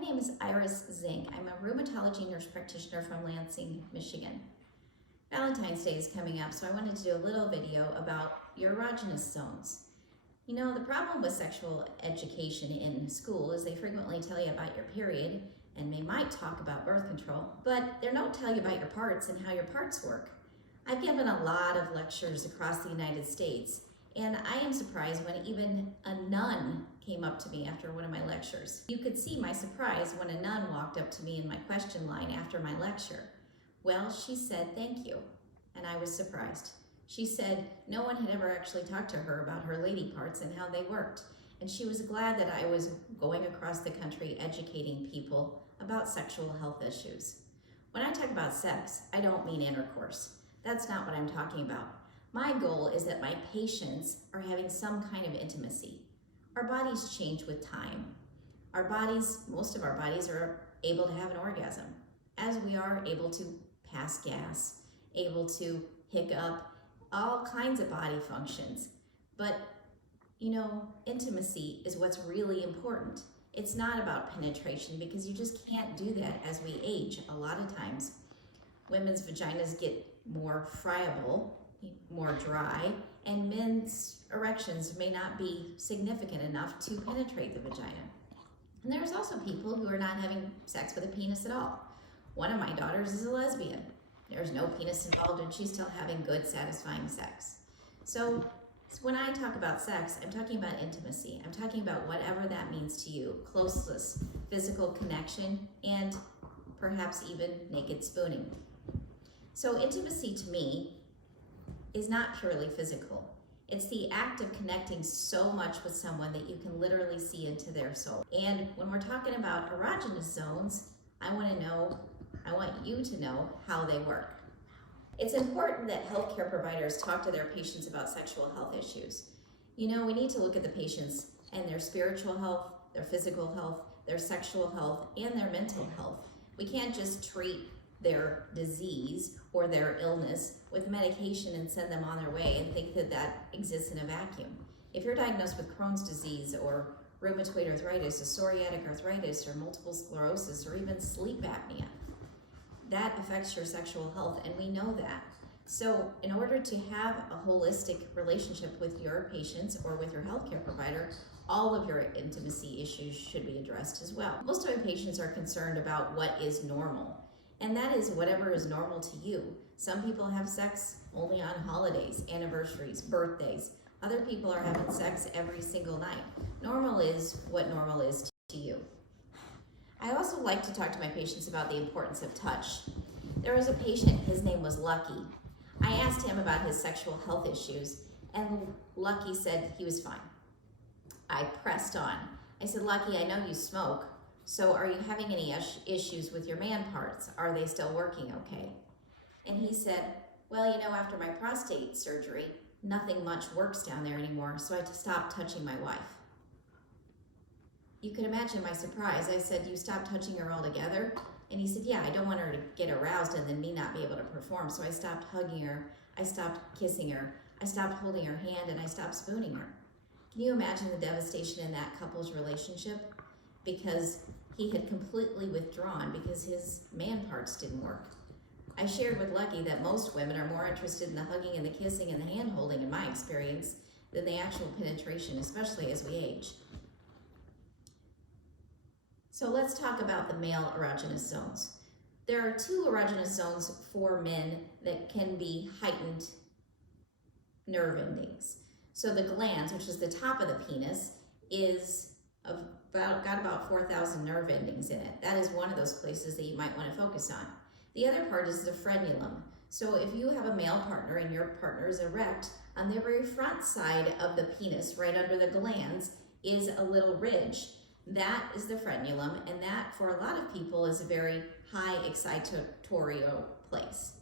name is Iris Zink. I'm a rheumatology nurse practitioner from Lansing, Michigan. Valentine's Day is coming up, so I wanted to do a little video about your erogenous zones. You know, the problem with sexual education in school is they frequently tell you about your period, and they might talk about birth control, but they don't tell you about your parts and how your parts work. I've given a lot of lectures across the United States, and I am surprised when even a nun came up to me after one of my lectures. You could see my surprise when a nun walked up to me in my question line after my lecture. Well, she said, "Thank you," and I was surprised. She said no one had ever actually talked to her about her lady parts and how they worked, and she was glad that I was going across the country educating people about sexual health issues. When I talk about sex, I don't mean intercourse. That's not what I'm talking about. My goal is that my patients are having some kind of intimacy. Our bodies change with time. Our bodies, most of our bodies, are able to have an orgasm, as we are able to pass gas, able to hiccup, all kinds of body functions. But, you know, intimacy is what's really important. It's not about penetration, because you just can't do that as we age. A lot of times, women's vaginas get more friable, more dry, and men's erections may not be significant enough to penetrate the vagina. And there's also people who are not having sex with a penis at all. One of my daughters is a lesbian. There's no penis involved and she's still having good, satisfying sex. So when I talk about sex, I'm talking about intimacy. I'm talking about whatever that means to you: closeness, physical connection, and perhaps even naked spooning. So intimacy to me is not purely physical. It's the act of connecting so much with someone that you can literally see into their soul. And when we're talking about erogenous zones, I want you to know how they work. It's important that healthcare providers talk to their patients about sexual health issues. You know, we need to look at the patients and their spiritual health, their physical health, their sexual health, and their mental health. We can't just treat their disease or their illness with medication and send them on their way and think that that exists in a vacuum. If you're diagnosed with Crohn's disease or rheumatoid arthritis, or psoriatic arthritis, or multiple sclerosis, or even sleep apnea, that affects your sexual health, and we know that. So in order to have a holistic relationship with your patients or with your healthcare provider, all of your intimacy issues should be addressed as well. Most of my patients are concerned about what is normal, and that is whatever is normal to you. Some people have sex only on holidays, anniversaries, birthdays. Other people are having sex every single night. Normal is what normal is to you. I also like to talk to my patients about the importance of touch. There was a patient, his name was Lucky. I asked him about his sexual health issues, and Lucky said he was fine. I pressed on. I said, "Lucky, I know you smoke, so are you having any issues with your man parts? Are they still working okay?" And he said, "Well, you know, after my prostate surgery, nothing much works down there anymore, so I stopped touching my wife." You can imagine my surprise. I said, "You stopped touching her altogether?" And he said, "Yeah, I don't want her to get aroused and then me not be able to perform, so I stopped hugging her, I stopped kissing her, I stopped holding her hand, and I stopped spooning her." Can you imagine the devastation in that couple's relationship? Because he had completely withdrawn because his man parts didn't work. I shared with Lucky that most women are more interested in the hugging and the kissing and the hand holding, in my experience, than the actual penetration, especially as we age. So let's talk about the male erogenous zones. There are two erogenous zones for men that can be heightened nerve endings. So the glans, which is the top of the penis, got about 4,000 nerve endings in it. That is one of those places that you might want to focus on. The other part is the frenulum. So if you have a male partner and your partner is erect, on the very front side of the penis, right under the glans, is a little ridge. That is the frenulum, and that, for a lot of people, is a very high excitatorial place.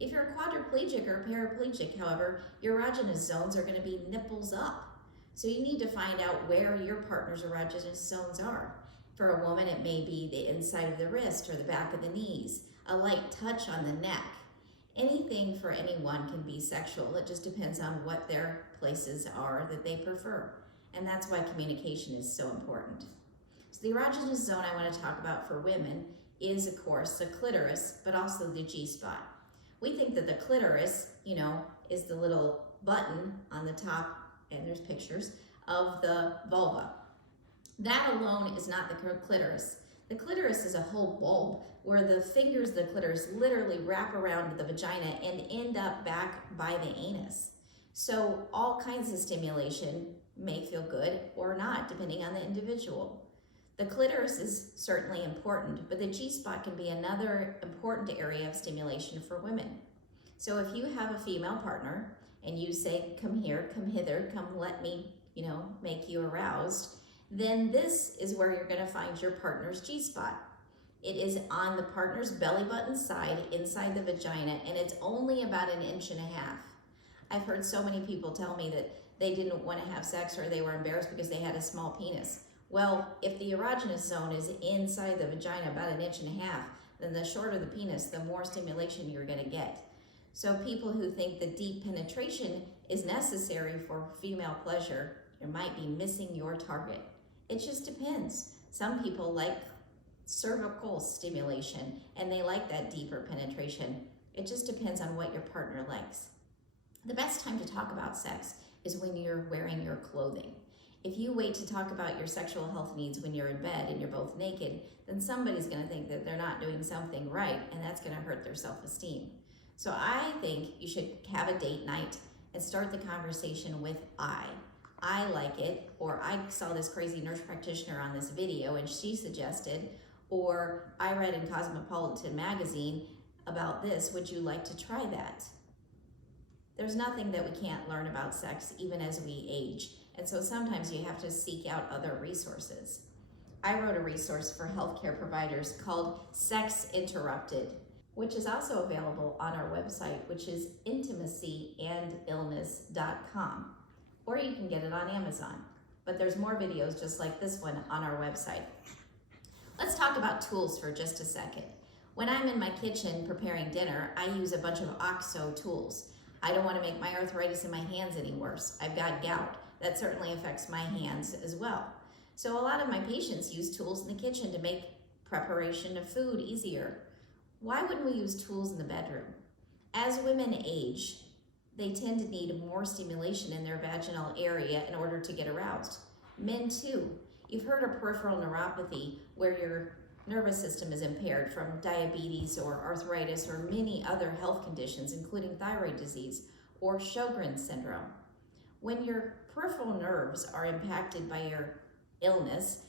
If you're quadriplegic or paraplegic, however, your erogenous zones are going to be nipples up. So you need to find out where your partner's erogenous zones are. For a woman, it may be the inside of the wrist or the back of the knees, a light touch on the neck. Anything for anyone can be sexual. It just depends on what their places are that they prefer. And that's why communication is so important. So the erogenous zone I want to talk about for women is, of course, the clitoris, but also the G-spot. We think that the clitoris, is the little button on the top, and there's pictures, of the vulva. That alone is not the clitoris. The clitoris is a whole bulb where the fingers of the clitoris literally wrap around the vagina and end up back by the anus. So all kinds of stimulation may feel good or not, depending on the individual. The clitoris is certainly important, but the G-spot can be another important area of stimulation for women. So if you have a female partner and you say, come here, come hither, come let me, make you aroused, then this is where you're gonna find your partner's G-spot. It is on the partner's belly button side, inside the vagina, and it's only about 1.5 inches. I've heard so many people tell me that they didn't want to have sex or they were embarrassed because they had a small penis. Well, if the erogenous zone is inside the vagina about 1.5 inches, then the shorter the penis, the more stimulation you're gonna get. So people who think that deep penetration is necessary for female pleasure, you might be missing your target. It just depends. Some people like cervical stimulation and they like that deeper penetration. It just depends on what your partner likes. The best time to talk about sex is when you're wearing your clothing. If you wait to talk about your sexual health needs when you're in bed and you're both naked, then somebody's gonna think that they're not doing something right, and that's gonna hurt their self-esteem. So I think you should have a date night and start the conversation with I like it, or I saw this crazy nurse practitioner on this video and she suggested, or I read in Cosmopolitan magazine about this, would you like to try that? There's nothing that we can't learn about sex even as we age, and so sometimes you have to seek out other resources. I wrote a resource for healthcare providers called Sex Interrupted, which is also available on our website, which is intimacyandillness.com. Or you can get it on Amazon. But there's more videos just like this one on our website. Let's talk about tools for just a second. When I'm in my kitchen preparing dinner, I use a bunch of OXO tools. I don't want to make my arthritis in my hands any worse. I've got gout. That certainly affects my hands as well. So a lot of my patients use tools in the kitchen to make preparation of food easier. Why wouldn't we use tools in the bedroom? As women age, they tend to need more stimulation in their vaginal area in order to get aroused. Men too. You've heard of peripheral neuropathy, where your nervous system is impaired from diabetes or arthritis or many other health conditions, including thyroid disease or Sjogren's syndrome. When your peripheral nerves are impacted by your illness,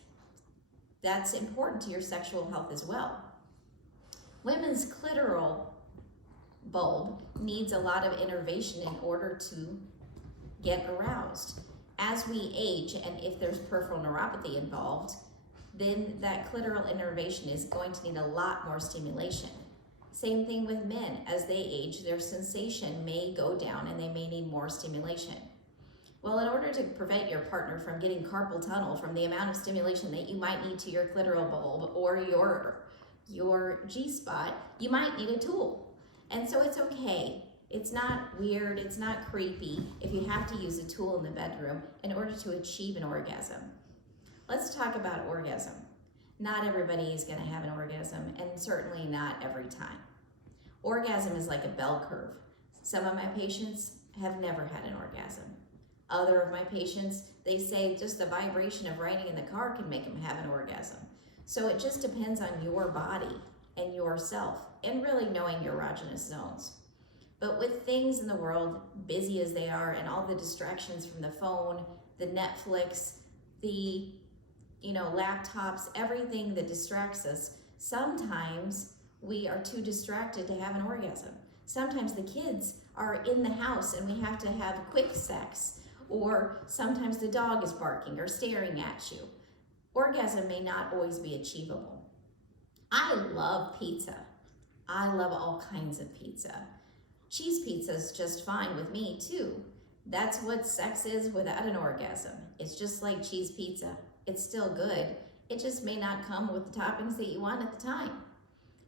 that's important to your sexual health as well. Women's clitoral bulb needs a lot of innervation in order to get aroused. As we age, and if there's peripheral neuropathy involved, then that clitoral innervation is going to need a lot more stimulation. Same thing with men. As they age, their sensation may go down and they may need more stimulation. Well, in order to prevent your partner from getting carpal tunnel from the amount of stimulation that you might need to your clitoral bulb or your G-spot, you might need a tool. And so it's okay. It's not weird, it's not creepy if you have to use a tool in the bedroom in order to achieve an orgasm. Let's talk about orgasm. Not everybody is gonna have an orgasm, and certainly not every time. Orgasm is like a bell curve. Some of my patients have never had an orgasm. Other of my patients, they say just the vibration of riding in the car can make them have an orgasm. So it just depends on your body and yourself, and really knowing your erogenous zones. But with things in the world, busy as they are, and all the distractions from the phone, the Netflix, the laptops, everything that distracts us, sometimes we are too distracted to have an orgasm. Sometimes the kids are in the house and we have to have quick sex, or sometimes the dog is barking or staring at you. Orgasm may not always be achievable. I love pizza. I love all kinds of pizza. Cheese pizza is just fine with me too. That's what sex is without an orgasm. It's just like cheese pizza. It's still good. It just may not come with the toppings that you want at the time.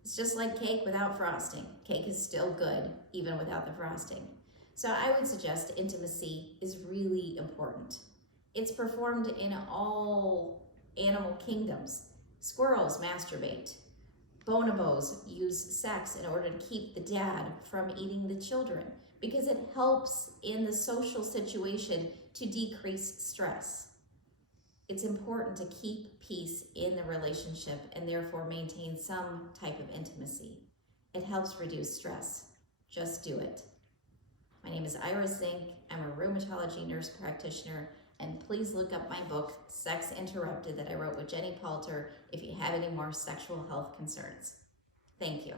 It's just like cake without frosting. Cake is still good, even without the frosting. So I would suggest intimacy is really important. It's performed in all animal kingdoms. Squirrels masturbate. Bonobos use sex in order to keep the dad from eating the children because it helps in the social situation to decrease stress. It's important to keep peace in the relationship and therefore maintain some type of intimacy. It helps reduce stress. Just do it. My name is Zink. I'm a rheumatology nurse practitioner, and please look up my book, Sex Interrupted, that I wrote with Jenny Palter if you have any more sexual health concerns. Thank you.